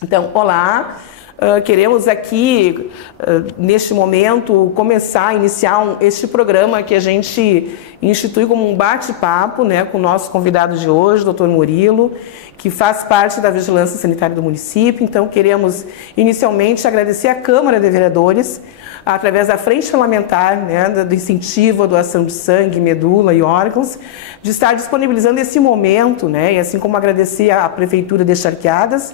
Então, olá, queremos aqui, neste momento, iniciar este programa que a gente institui como um bate-papo, né, com o nosso convidado de hoje, doutor Murilo, que faz parte da Vigilância Sanitária do município. Então, queremos inicialmente agradecer à Câmara de Vereadores, através da Frente Parlamentar, né, do incentivo à doação de sangue, medula e órgãos, de estar disponibilizando esse momento, né, e assim como agradecer à Prefeitura de Charqueadas,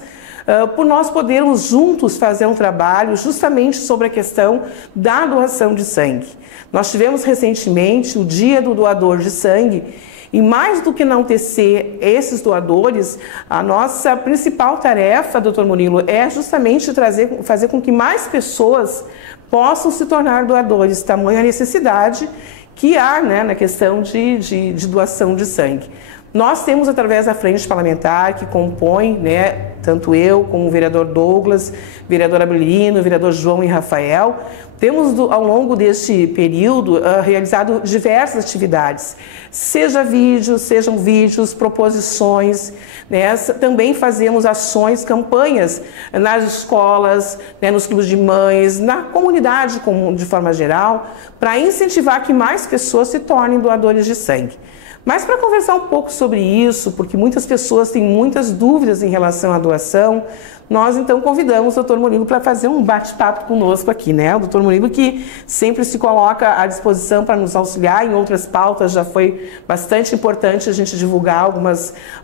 por nós podermos juntos fazer um trabalho justamente sobre a questão da doação de sangue. Nós tivemos recentemente o Dia do Doador de Sangue e, mais do que enaltecer esses doadores, a nossa principal tarefa, doutor Murilo, é justamente fazer com que mais pessoas possam se tornar doadores, tamanha necessidade que há, né, na questão de doação de sangue. Nós temos, através da Frente Parlamentar, que compõe, né, tanto eu como o vereador Douglas, vereador Abelino, vereador João e Rafael, temos, ao longo deste período, realizado diversas atividades, sejam vídeos, proposições, né? Também fazemos ações, campanhas nas escolas, né, nos clubes de mães, na comunidade de forma geral, para incentivar que mais pessoas se tornem doadores de sangue. Mas para conversar um pouco sobre isso, porque muitas pessoas têm muitas dúvidas em relação à doação, nós então convidamos o Dr. Murilo para fazer um bate-papo conosco aqui, né? O Dr. Murilo, que sempre se coloca à disposição para nos auxiliar em outras pautas, já foi bastante importante a gente divulgar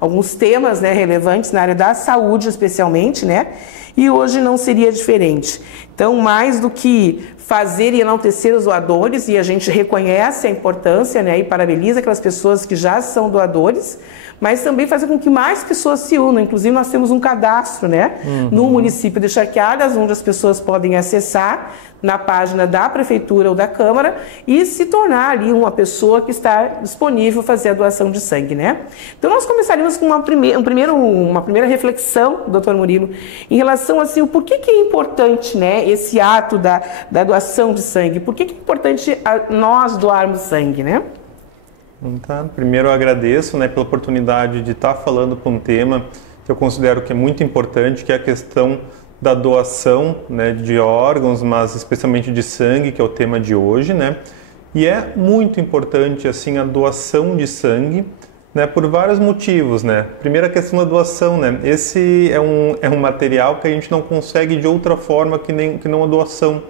alguns temas, né, relevantes na área da saúde, especialmente, né? E hoje não seria diferente. Então, mais do que fazer e enaltecer os doadores, e a gente reconhece a importância, né, e parabeniza aquelas pessoas que já são doadores, mas também fazer com que mais pessoas se unam. Inclusive, nós temos um cadastro, né, no município de Charqueadas, onde as pessoas podem acessar na página da Prefeitura ou da Câmara e se tornar ali uma pessoa que está disponível a fazer a doação de sangue, né? Então, nós começaríamos com uma primeira reflexão, doutor Murilo, em relação assim, o porquê que é importante, né, esse ato da doação de sangue, por que é importante nós doarmos sangue, né? Então, primeiro eu agradeço, né, pela oportunidade de estar falando para um tema que eu considero que é muito importante, que é a questão da doação, né, de órgãos, mas especialmente de sangue, que é o tema de hoje, né? E é muito importante assim a doação de sangue, né, por vários motivos, né? Primeiro, a questão da doação, né? Esse é um material que a gente não consegue de outra forma que não a doação.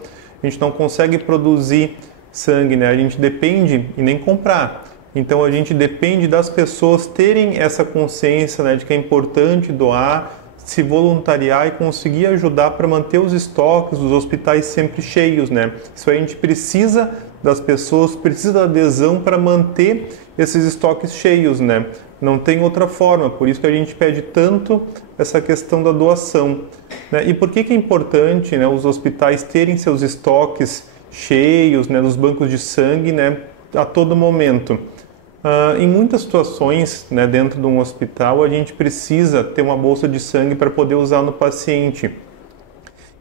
A gente não consegue produzir sangue, né? A gente depende e nem comprar. Então a gente depende das pessoas terem essa consciência, né, de que é importante doar, se voluntariar e conseguir ajudar para manter os estoques dos hospitais sempre cheios, né? Isso aí a gente precisa das pessoas, precisa da adesão para manter esses estoques cheios, né? Não tem outra forma, por isso que a gente pede tanto essa questão da doação, né? E por que é importante, né, os hospitais terem seus estoques cheios, né, nos bancos de sangue, né, a todo momento? Em muitas situações, né, dentro de um hospital, a gente precisa ter uma bolsa de sangue para poder usar no paciente.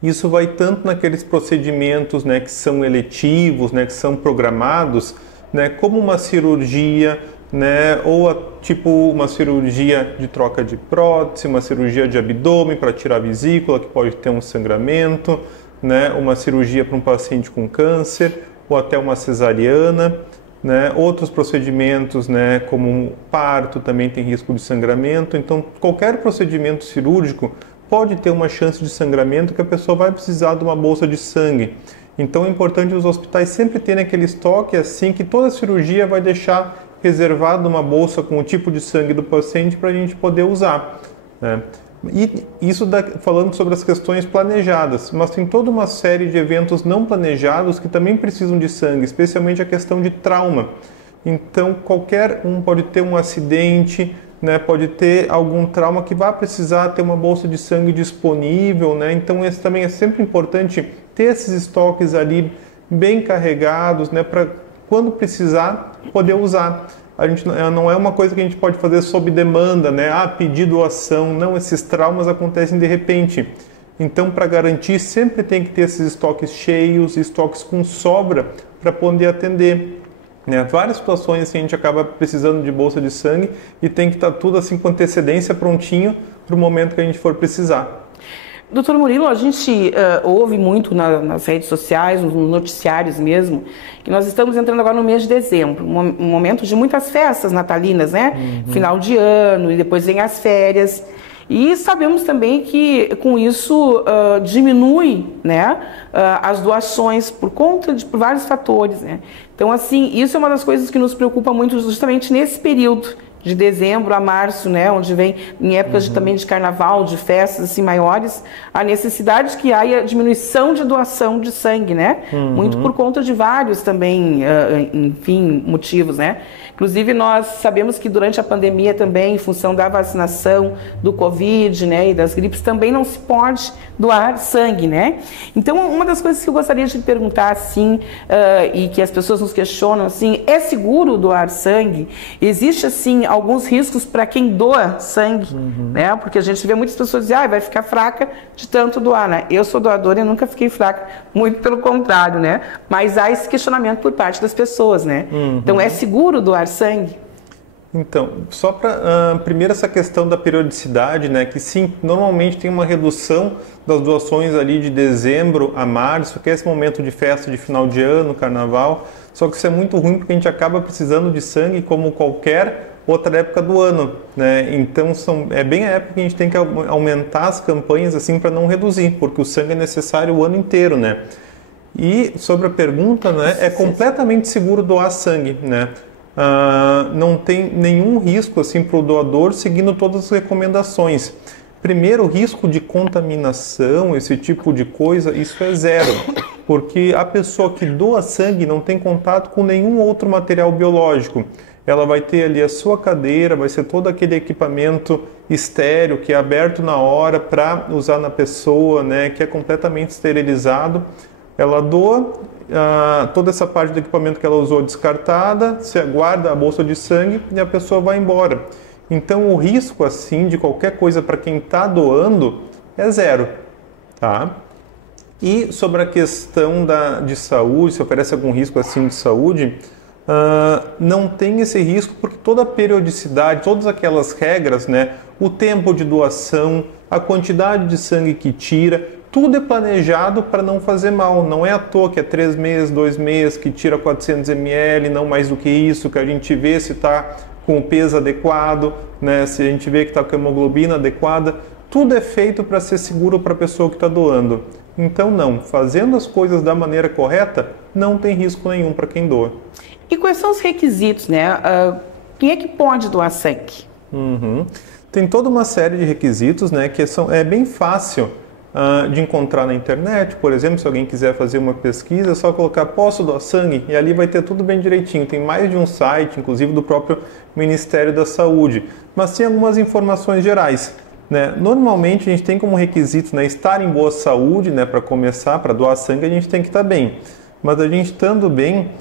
Isso vai tanto naqueles procedimentos, né, que são eletivos, né, que são programados, né, como uma cirurgia, né, ou tipo uma cirurgia de troca de prótese, uma cirurgia de abdômen para tirar a vesícula, que pode ter um sangramento, né, uma cirurgia para um paciente com câncer, ou até uma cesariana. Né? Outros procedimentos, né, como um parto, também tem risco de sangramento. Então, qualquer procedimento cirúrgico pode ter uma chance de sangramento que a pessoa vai precisar de uma bolsa de sangue. Então, é importante os hospitais sempre terem aquele estoque, assim que toda cirurgia vai deixar reservado uma bolsa com o tipo de sangue do paciente para a gente poder usar, né? E isso falando sobre as questões planejadas, mas tem toda uma série de eventos não planejados que também precisam de sangue, especialmente a questão de trauma. Então, qualquer um pode ter um acidente, né, pode ter algum trauma que vai precisar ter uma bolsa de sangue disponível, né? Então, esse também é sempre importante ter esses estoques ali bem carregados, né, para quando precisar poder usar. A gente não é uma coisa que a gente pode fazer sob demanda, né? Pedir doação. Não, esses traumas acontecem de repente. Então, para garantir, sempre tem que ter esses estoques cheios, estoques com sobra para poder atender, né? Várias situações assim, a gente acaba precisando de bolsa de sangue e tem que estar tudo assim com antecedência prontinho para o momento que a gente for precisar. Doutor Murilo, a gente ouve muito nas redes sociais, nos noticiários mesmo, que nós estamos entrando agora no mês de dezembro, um momento de muitas festas natalinas, né? Final de ano, e depois vem as férias. E sabemos também que com isso diminui, né, as doações por conta de vários fatores, né? Então, assim, isso é uma das coisas que nos preocupa muito justamente nesse período de dezembro a março, né, onde vem em épocas também de carnaval, de festas assim maiores, a necessidade que há e a diminuição de doação de sangue, né? Muito por conta de vários também, enfim, motivos, né? Inclusive nós sabemos que durante a pandemia também, em função da vacinação do Covid, né, e das gripes, também não se pode doar sangue, né? Então, uma das coisas que eu gostaria de perguntar, assim, e que as pessoas nos questionam, assim, é seguro doar sangue? Existe, assim, alguns riscos para quem doa sangue, né? Porque a gente vê muitas pessoas dizer, vai ficar fraca de tanto doar, né? Eu sou doadora e nunca fiquei fraca, muito pelo contrário, né? Mas há esse questionamento por parte das pessoas, né? Então, é seguro doar sangue? Então, só para primeiro essa questão da periodicidade, né, que sim, normalmente tem uma redução das doações ali de dezembro a março, que é esse momento de festa de final de ano, carnaval, só que isso é muito ruim porque a gente acaba precisando de sangue como qualquer outra época do ano, né? Então é bem a época que a gente tem que aumentar as campanhas assim para não reduzir, porque o sangue é necessário o ano inteiro, né? E sobre a pergunta, né, é completamente seguro doar sangue, né? Não tem nenhum risco assim para o doador seguindo todas as recomendações. Primeiro, o risco de contaminação, esse tipo de coisa, isso é zero, porque a pessoa que doa sangue não tem contato com nenhum outro material biológico. Ela vai ter ali a sua cadeira, vai ser todo aquele equipamento estéreo que é aberto na hora para usar na pessoa, né, que é completamente esterilizado. Ela doa, toda essa parte do equipamento que ela usou descartada, se guarda a bolsa de sangue e a pessoa vai embora. Então o risco assim de qualquer coisa para quem está doando é zero, tá? E sobre a questão de saúde, se oferece algum risco assim de saúde, não tem esse risco porque toda a periodicidade, todas aquelas regras, né, o tempo de doação, a quantidade de sangue que tira, tudo é planejado para não fazer mal. Não é à toa que é 3 meses, 2 meses, que tira 400 ml, não mais do que isso, que a gente vê se está com o peso adequado, né, se a gente vê que está com a hemoglobina adequada. Tudo é feito para ser seguro para a pessoa que está doando. Então, não, fazendo as coisas da maneira correta, não tem risco nenhum para quem doa. E quais são os requisitos, né? Quem é que pode doar sangue? Tem toda uma série de requisitos, né, que é bem fácil de encontrar na internet. Por exemplo, se alguém quiser fazer uma pesquisa, é só colocar posso doar sangue e ali vai ter tudo bem direitinho. Tem mais de um site, inclusive do próprio Ministério da Saúde, mas tem algumas informações gerais, né? Normalmente a gente tem como requisito, né, estar em boa saúde, né, para começar, para doar sangue a gente tem que estar bem, mas a gente estando bem,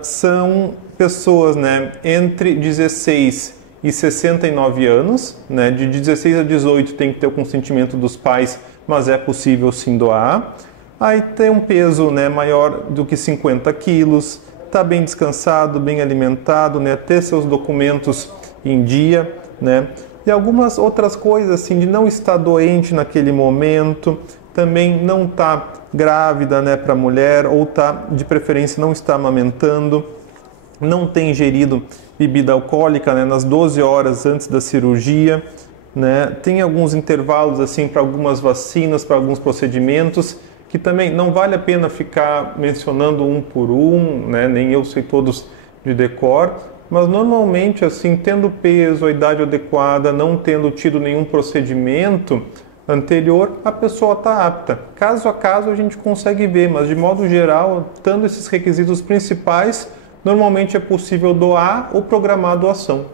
são pessoas, né, entre 16 e 69 anos, né? De 16 a 18 tem que ter o consentimento dos pais, mas é possível sim doar. Aí tem um peso, né, maior do que 50 quilos, está bem descansado, bem alimentado, né, ter seus documentos em dia, né? E algumas outras coisas assim, de não estar doente naquele momento, também não estar grávida, né, para mulher, ou tá, de preferência não está amamentando, não tem ingerido bebida alcoólica, né, nas 12 horas antes da cirurgia, né? Tem alguns intervalos assim para algumas vacinas, para alguns procedimentos, que também não vale a pena ficar mencionando um por um, né? Nem eu sei todos de decor, mas normalmente assim, tendo peso, a idade adequada, não tendo tido nenhum procedimento anterior, a pessoa está apta. Caso a caso a gente consegue ver, mas de modo geral, dando esses requisitos principais, normalmente é possível doar ou programar a doação.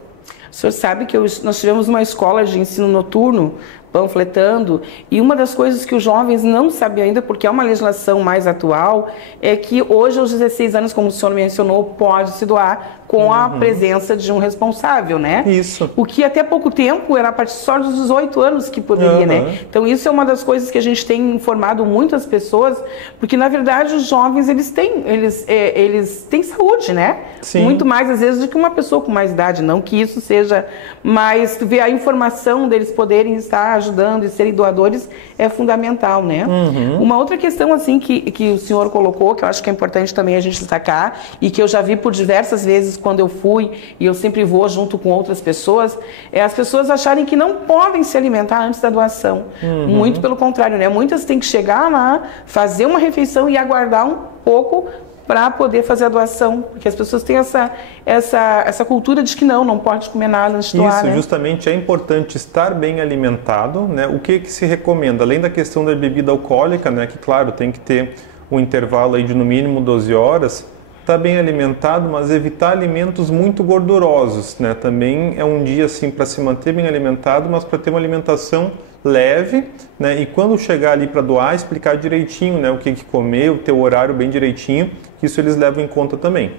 O senhor sabe que nós tivemos uma escola de ensino noturno panfletando, e uma das coisas que os jovens não sabem ainda, porque é uma legislação mais atual, é que hoje aos 16 anos, como o senhor mencionou, pode se doar com a presença de um responsável, né? Isso. O que até pouco tempo era a partir só dos 18 anos que poderia, né? Então isso é uma das coisas que a gente tem informado muitas pessoas, porque na verdade os jovens eles têm saúde, né? Sim. Muito mais às vezes do que uma pessoa com mais idade, não que isso seja, mas tu vê a informação deles poderem estar ajudando e serem doadores é fundamental, né? Uma outra questão, assim, que o senhor colocou, que eu acho que é importante também a gente destacar, e que eu já vi por diversas vezes quando eu fui, e eu sempre vou junto com outras pessoas, é as pessoas acharem que não podem se alimentar antes da doação. Muito pelo contrário, né? Muitas têm que chegar lá, fazer uma refeição e aguardar um pouco para poder fazer a doação, porque as pessoas têm essa cultura de que não pode comer nada antes de doar, Isso, né? justamente é importante estar bem alimentado, né? O que se recomenda? Além da questão da bebida alcoólica, né? Que claro, tem que ter um intervalo aí de no mínimo 12 horas, estar bem alimentado, mas evitar alimentos muito gordurosos, né? Também é um dia assim para se manter bem alimentado, mas para ter uma alimentação leve, né? E quando chegar ali para doar, explicar direitinho, né? O que comer, o teu horário bem direitinho, que isso eles levam em conta também.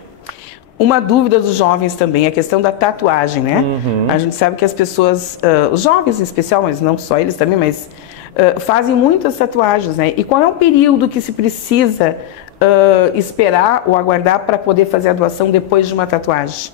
Uma dúvida dos jovens também é a questão da tatuagem, né? A gente sabe que as pessoas, os jovens em especial, mas não só eles também, mas fazem muitas tatuagens, né? E qual é o período que se precisa esperar ou aguardar para poder fazer a doação depois de uma tatuagem?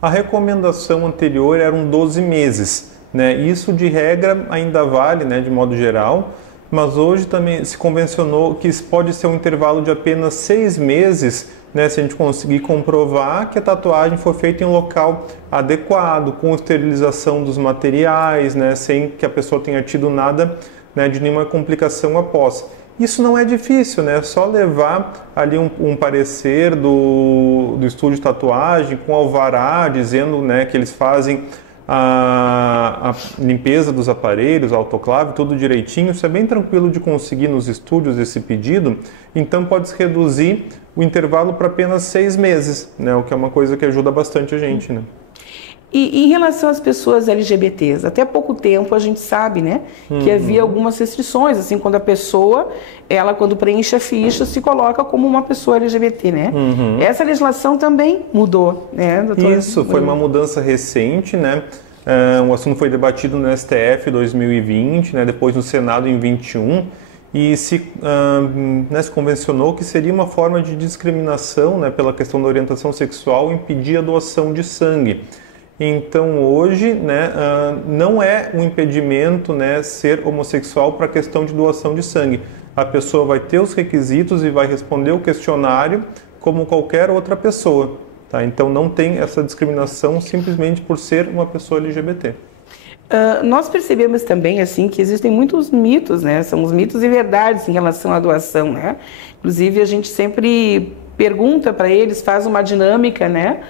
A recomendação anterior eram 12 meses, né? Isso de regra ainda vale, né, de modo geral, mas hoje também se convencionou que isso pode ser um intervalo de apenas 6 meses, né, se a gente conseguir comprovar que a tatuagem foi feita em um local adequado, com esterilização dos materiais, né, sem que a pessoa tenha tido nada, né, de nenhuma complicação após. Isso não é difícil, né? É só levar ali um parecer do estúdio de tatuagem com alvará dizendo, né, que eles fazem a limpeza dos aparelhos, a autoclave, tudo direitinho. Isso é bem tranquilo de conseguir nos estúdios esse pedido. Então pode-se reduzir o intervalo para apenas 6 meses, né? O que é uma coisa que ajuda bastante a gente, né? E em relação às pessoas LGBTs, até pouco tempo a gente sabe, né, que havia algumas restrições, assim, quando a pessoa, ela quando preenche a ficha, se coloca como uma pessoa LGBT, né? Essa legislação também mudou, né, doutor? Isso, foi uma mudança recente, né? O assunto foi debatido no STF 2020, né, depois no Senado em 21, e se convencionou que seria uma forma de discriminação, né, pela questão da orientação sexual impedir a doação de sangue. Então hoje, né, não é um impedimento, né, ser homossexual para a questão de doação de sangue. A pessoa vai ter os requisitos e vai responder o questionário como qualquer outra pessoa. Tá? Então não tem essa discriminação simplesmente por ser uma pessoa LGBT. Nós percebemos também assim que existem muitos mitos, né? São os mitos e verdades em relação à doação, né? Inclusive a gente sempre pergunta para eles, faz uma dinâmica, né,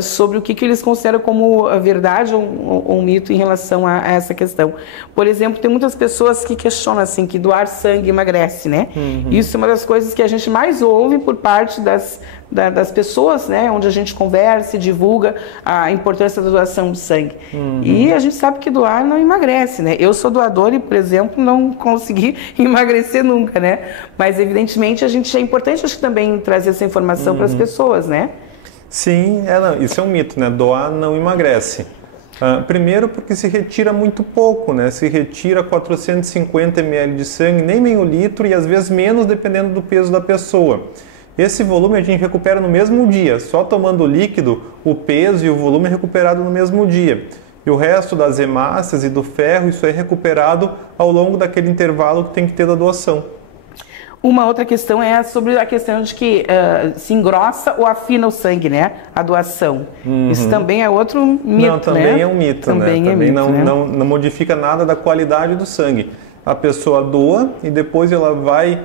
sobre o que eles consideram como verdade ou um mito em relação a essa questão. Por exemplo, tem muitas pessoas que questionam assim, que doar sangue emagrece, né? Isso é uma das coisas que a gente mais ouve por parte das pessoas, né, onde a gente conversa e divulga a importância da doação de sangue. E a gente sabe que doar não emagrece, né? Eu sou doadora e, por exemplo, não consegui emagrecer nunca, né? Mas, evidentemente, é importante acho que também trazer essa informação para as pessoas, né? Sim, isso é um mito, né? Doar não emagrece. Primeiro porque se retira muito pouco, né? Se retira 450 ml de sangue, nem meio litro e às vezes menos dependendo do peso da pessoa. Esse volume a gente recupera no mesmo dia, só tomando líquido, o peso e o volume é recuperado no mesmo dia. E o resto das hemácias e do ferro, isso é recuperado ao longo daquele intervalo que tem que ter da doação. Uma outra questão é sobre a questão de que se engrossa ou afina o sangue, né? A doação. Isso também é outro mito, não, também né? é um mito, também né? É também mito, não modifica nada da qualidade do sangue. A pessoa doa e depois ela vai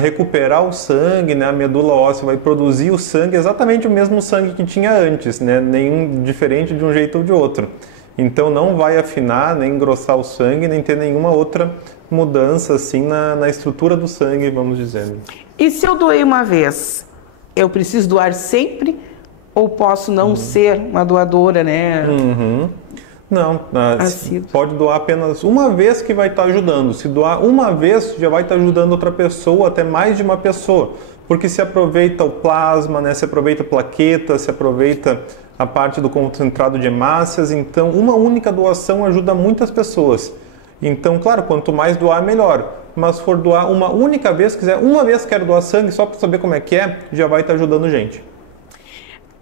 recuperar o sangue, né? A medula óssea vai produzir o sangue, exatamente o mesmo sangue que tinha antes, né? Nenhum diferente de um jeito ou de outro. Então não vai afinar, nem engrossar o sangue, nem ter nenhuma outra mudança assim na estrutura do sangue, vamos dizer. E se eu doei uma vez, eu preciso doar sempre ou posso não ser uma doadora, né? Não, pode doar apenas uma vez que vai estar ajudando. Se doar uma vez, já vai estar ajudando outra pessoa, até mais de uma pessoa. Porque se aproveita o plasma, né? Se aproveita a plaqueta, se aproveita a parte do concentrado de hemácias. Então, uma única doação ajuda muitas pessoas. Então, claro, quanto mais doar, melhor. Mas se for doar uma única vez, quiser uma vez quero doar sangue, só para saber como é que é, já vai estar ajudando gente.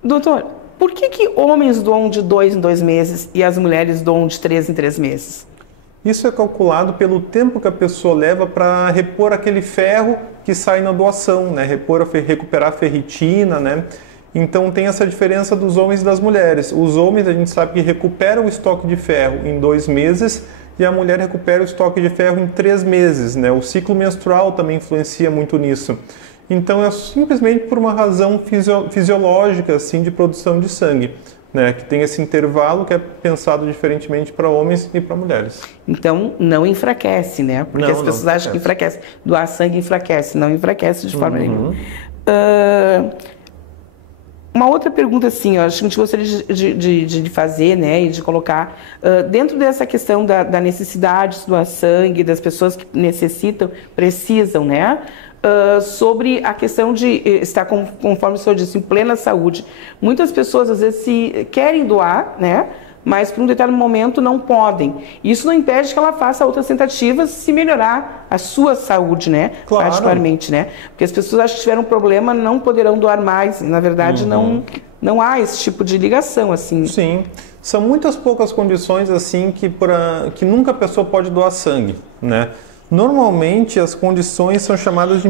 Doutor, por que homens doam de 2 em 2 meses e as mulheres doam de 3 em 3 meses? Isso é calculado pelo tempo que a pessoa leva para repor aquele ferro que sai na doação, né? Recuperar a ferritina, né? Então tem essa diferença dos homens e das mulheres. Os homens, a gente sabe que recuperam o estoque de ferro em 2 meses e a mulher recupera o estoque de ferro em 3 meses, né? O ciclo menstrual também influencia muito nisso. Então é simplesmente por uma razão fisiológica assim, de produção de sangue, né? Que tem esse intervalo que é pensado diferentemente para homens e para mulheres. Então não enfraquece, né? Porque as pessoas acham que enfraquece. Doar sangue enfraquece, não enfraquece de forma nenhuma. Uma outra pergunta, assim, eu acho que a gente gostaria de fazer, né, e de colocar, dentro dessa questão da necessidade de doar sangue, das pessoas que necessitam, precisam, né, sobre a questão de estar, conforme o senhor disse, em plena saúde. Muitas pessoas, às vezes, querem doar, né, mas por um determinado momento não podem. Isso não impede que ela faça outras tentativas se melhorar a sua saúde, né? Claro. Particularmente, né? Porque as pessoas acham que tiveram um problema, não poderão doar mais. Na verdade, não há esse tipo de ligação, assim. Sim. São muitas poucas condições, assim, que nunca a pessoa pode doar sangue, né? Normalmente, as condições são chamadas de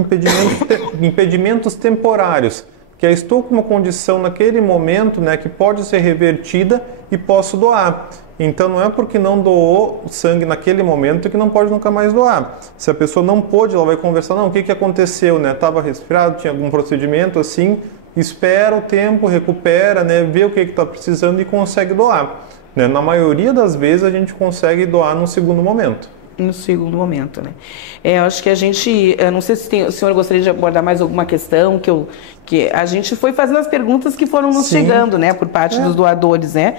impedimentos temporários, que estou com uma condição naquele momento, né, que pode ser revertida e posso doar. Então não é porque não doou sangue naquele momento que não pode nunca mais doar. Se a pessoa não pôde, ela vai conversar, não, o que aconteceu, né? Estava resfriado, tinha algum procedimento assim, espera o tempo, recupera, né, vê o que está precisando e consegue doar, né? Na maioria das vezes a gente consegue doar no segundo momento. No segundo momento, né? Eu acho que a gente, eu não sei se o senhor gostaria de abordar mais alguma questão, que a gente foi fazendo as perguntas que foram nos chegando, né, por parte dos doadores, né?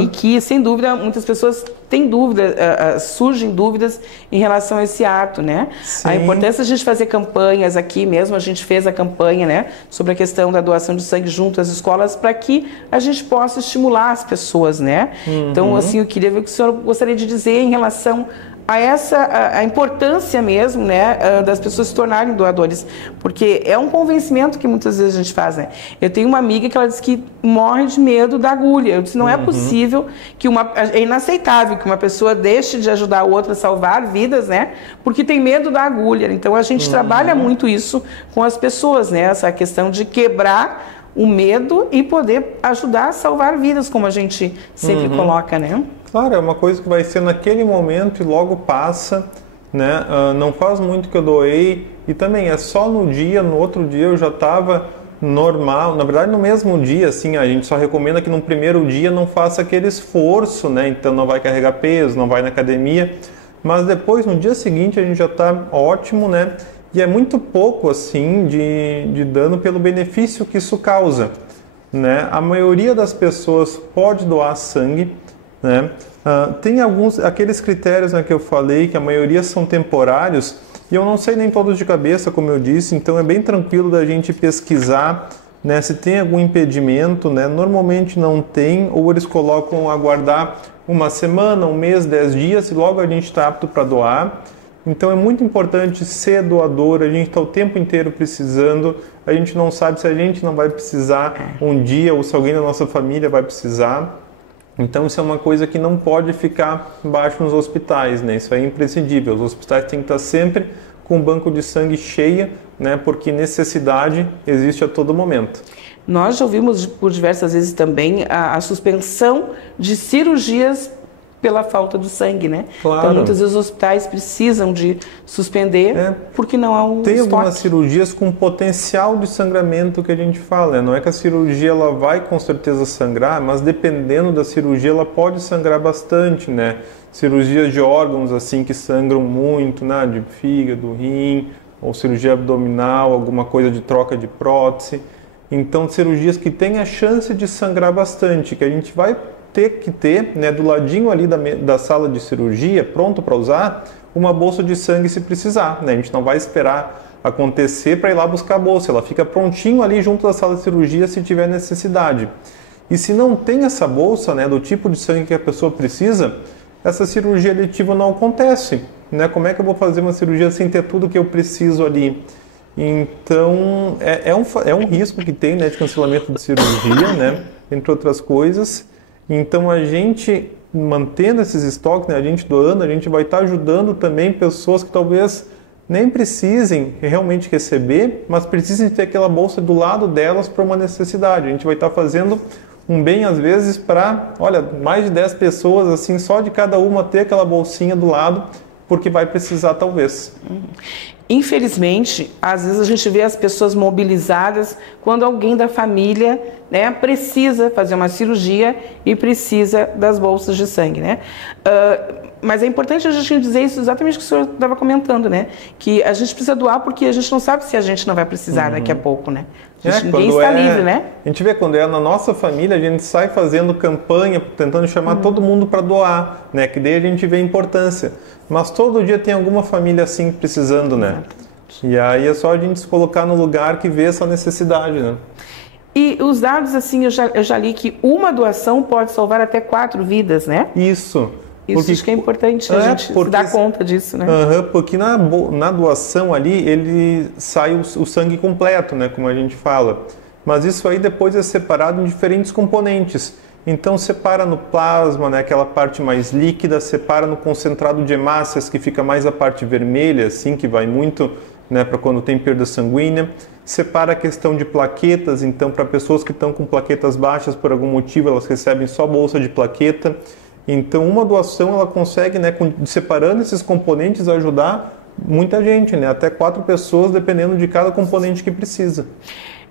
E que, sem dúvida, muitas pessoas têm dúvida, surgem dúvidas em relação a esse ato, né? Sim. A importância de a gente fazer campanhas aqui mesmo, a gente fez a campanha, né, sobre a questão da doação de sangue junto às escolas, para que a gente possa estimular as pessoas, né? Então, assim, eu queria ver o que o senhor gostaria de dizer em relação a importância mesmo, né, das pessoas se tornarem doadores, porque é um convencimento que muitas vezes a gente faz, né? Eu tenho uma amiga que ela disse que morre de medo da agulha. Eu disse, não é possível é inaceitável que uma pessoa deixe de ajudar a outra a salvar vidas, né, porque tem medo da agulha. Então a gente trabalha muito isso com as pessoas, né, essa questão de quebrar o medo e poder ajudar a salvar vidas, como a gente sempre coloca, né? Claro, é uma coisa que vai ser naquele momento e logo passa, né? Não faz muito que eu doei e também é só no outro dia eu já estava normal. Na verdade, no mesmo dia, assim, a gente só recomenda que no primeiro dia não faça aquele esforço, né? Então não vai carregar peso, não vai na academia, mas depois, no dia seguinte, a gente já está ótimo, né? E é muito pouco, assim, de dano pelo benefício que isso causa, né? A maioria das pessoas pode doar sangue, né? Tem aqueles critérios, né, que eu falei, que a maioria são temporários, e eu não sei nem todos de cabeça, como eu disse, então é bem tranquilo da gente pesquisar, né, se tem algum impedimento, né? Normalmente não tem, ou eles colocam aguardar uma semana, um mês, 10 dias, e logo a gente está apto para doar. Então é muito importante ser doador, a gente está o tempo inteiro precisando, a gente não sabe se a gente não vai precisar um dia, ou se alguém da nossa família vai precisar. Então isso é uma coisa que não pode ficar baixo nos hospitais, né? Isso é imprescindível. Os hospitais têm que estar sempre com o banco de sangue cheio, né? Porque necessidade existe a todo momento. Nós já ouvimos por diversas vezes também a suspensão de cirurgias pela falta do sangue, né? Claro. Então muitas vezes os hospitais precisam de suspender porque não há um Tem estoque. algumas cirurgias com potencial de sangramento que a gente fala, né? Não é que a cirurgia ela vai com certeza sangrar, mas dependendo da cirurgia ela pode sangrar bastante, né? Cirurgias de órgãos assim que sangram muito, né? De fígado, rim, ou cirurgia abdominal, alguma coisa de troca de prótese. Então cirurgias que têm a chance de sangrar bastante, que a gente vai ter que ter, né, do ladinho ali da sala de cirurgia, pronto para usar, uma bolsa de sangue se precisar, né? A gente não vai esperar acontecer para ir lá buscar a bolsa, ela fica prontinho ali junto da sala de cirurgia se tiver necessidade. E se não tem essa bolsa, né, do tipo de sangue que a pessoa precisa, essa cirurgia eletiva não acontece, né? Como é que eu vou fazer uma cirurgia sem ter tudo que eu preciso ali? Então, é um risco que tem, né, de cancelamento de cirurgia, né, entre outras coisas. Então, a gente mantendo esses estoques, né, a gente doando, a gente vai estar ajudando também pessoas que talvez nem precisem realmente receber, mas precisem ter aquela bolsa do lado delas para uma necessidade. A gente vai estar fazendo um bem, às vezes, para, olha, mais de 10 pessoas, assim, só de cada uma ter aquela bolsinha do lado, porque vai precisar, talvez. Infelizmente, às vezes a gente vê as pessoas mobilizadas quando alguém da família, né, precisa fazer uma cirurgia e precisa das bolsas de sangue, né? Mas é importante a gente dizer isso exatamente o que o senhor estava comentando, né? Que a gente precisa doar porque a gente não sabe se a gente não vai precisar daqui a pouco, né? Ninguém está livre, né? A gente vê quando é na nossa família, a gente sai fazendo campanha, tentando chamar todo mundo para doar, né? Que daí a gente vê a importância. Mas todo dia tem alguma família assim precisando, né? E aí é só a gente se colocar no lugar que vê essa necessidade, né? E os dados, assim, eu já li que uma doação pode salvar até 4 vidas, né? Isso. Porque, isso que é importante a gente se dar conta disso, né? Porque na doação ali, ele sai o sangue completo, né? Como a gente fala. Mas isso aí depois é separado em diferentes componentes. Então separa no plasma, né, aquela parte mais líquida, separa no concentrado de hemácias, que fica mais a parte vermelha, assim, que vai muito, né, para quando tem perda sanguínea. Separa a questão de plaquetas, então para pessoas que estão com plaquetas baixas por algum motivo, elas recebem só bolsa de plaqueta. Então uma doação ela consegue, né, separando esses componentes, ajudar muita gente, né, até 4 pessoas, dependendo de cada componente que precisa.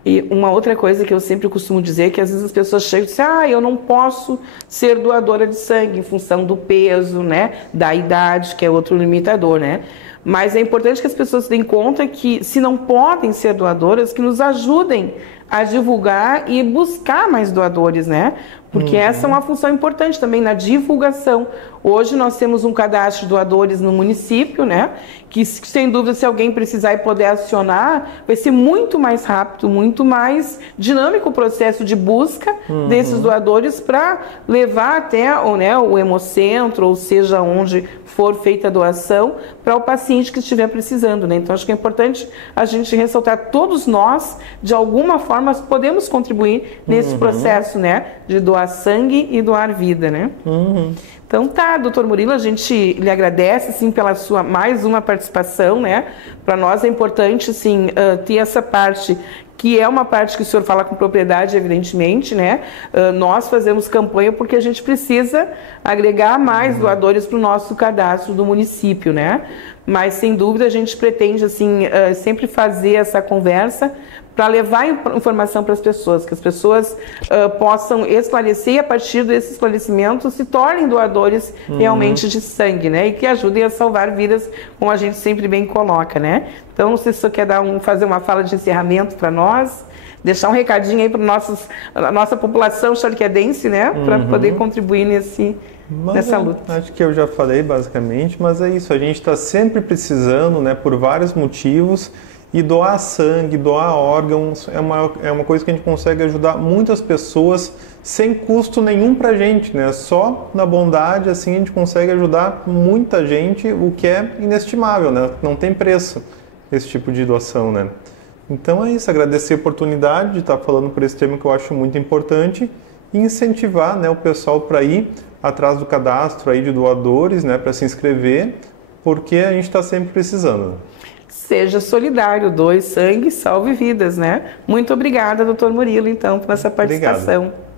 E uma outra coisa que eu sempre costumo dizer é que às vezes as pessoas chegam e dizem, eu não posso ser doadora de sangue em função do peso, né, da idade, que é outro limitador, né? Mas é importante que as pessoas tenham em conta que, se não podem ser doadoras, que nos ajudem a divulgar e buscar mais doadores, né? Porque essa é uma função importante também na divulgação. Hoje nós temos um cadastro de doadores no município, né? Que sem dúvida, se alguém precisar e poder acionar, vai ser muito mais rápido, muito mais dinâmico o processo de busca desses doadores para levar até o hemocentro, ou seja, onde for feita a doação, para o paciente que estiver precisando, né? Então acho que é importante a gente ressaltar, todos nós, de alguma forma, podemos contribuir nesse processo, né? De doar sangue e doar vida, né? Então tá, doutor Murilo, a gente lhe agradece, assim, pela sua mais uma participação, né? Para nós é importante, assim, ter essa parte, que é uma parte que o senhor fala com propriedade, evidentemente, né? Nós fazemos campanha porque a gente precisa agregar mais doadores para o nosso cadastro do município, né? Mas, sem dúvida, a gente pretende, assim, sempre fazer essa conversa para levar informação para as pessoas, que as pessoas possam esclarecer e, a partir desse esclarecimento, se tornem doadores realmente de sangue, né? E que ajudem a salvar vidas, como a gente sempre bem coloca, né? Então, se o senhor quer fazer uma fala de encerramento para nós, deixar um recadinho aí para a nossa população charqueadense, né? Para poder contribuir nessa luta. Acho que eu já falei basicamente, mas é isso, a gente está sempre precisando, né, por vários motivos, e doar sangue, doar órgãos é uma coisa que a gente consegue ajudar muitas pessoas sem custo nenhum para a gente, né? Só na bondade, assim, a gente consegue ajudar muita gente, o que é inestimável, né? Não tem preço esse tipo de doação, né? Então é isso, agradecer a oportunidade de estar falando por esse tema que eu acho muito importante e incentivar, né, o pessoal para ir atrás do cadastro aí de doadores, né, para se inscrever, porque a gente está sempre precisando. Seja solidário, doe sangue, salve vidas, né? Muito obrigada, doutor Murilo, então, por essa participação. Obrigado.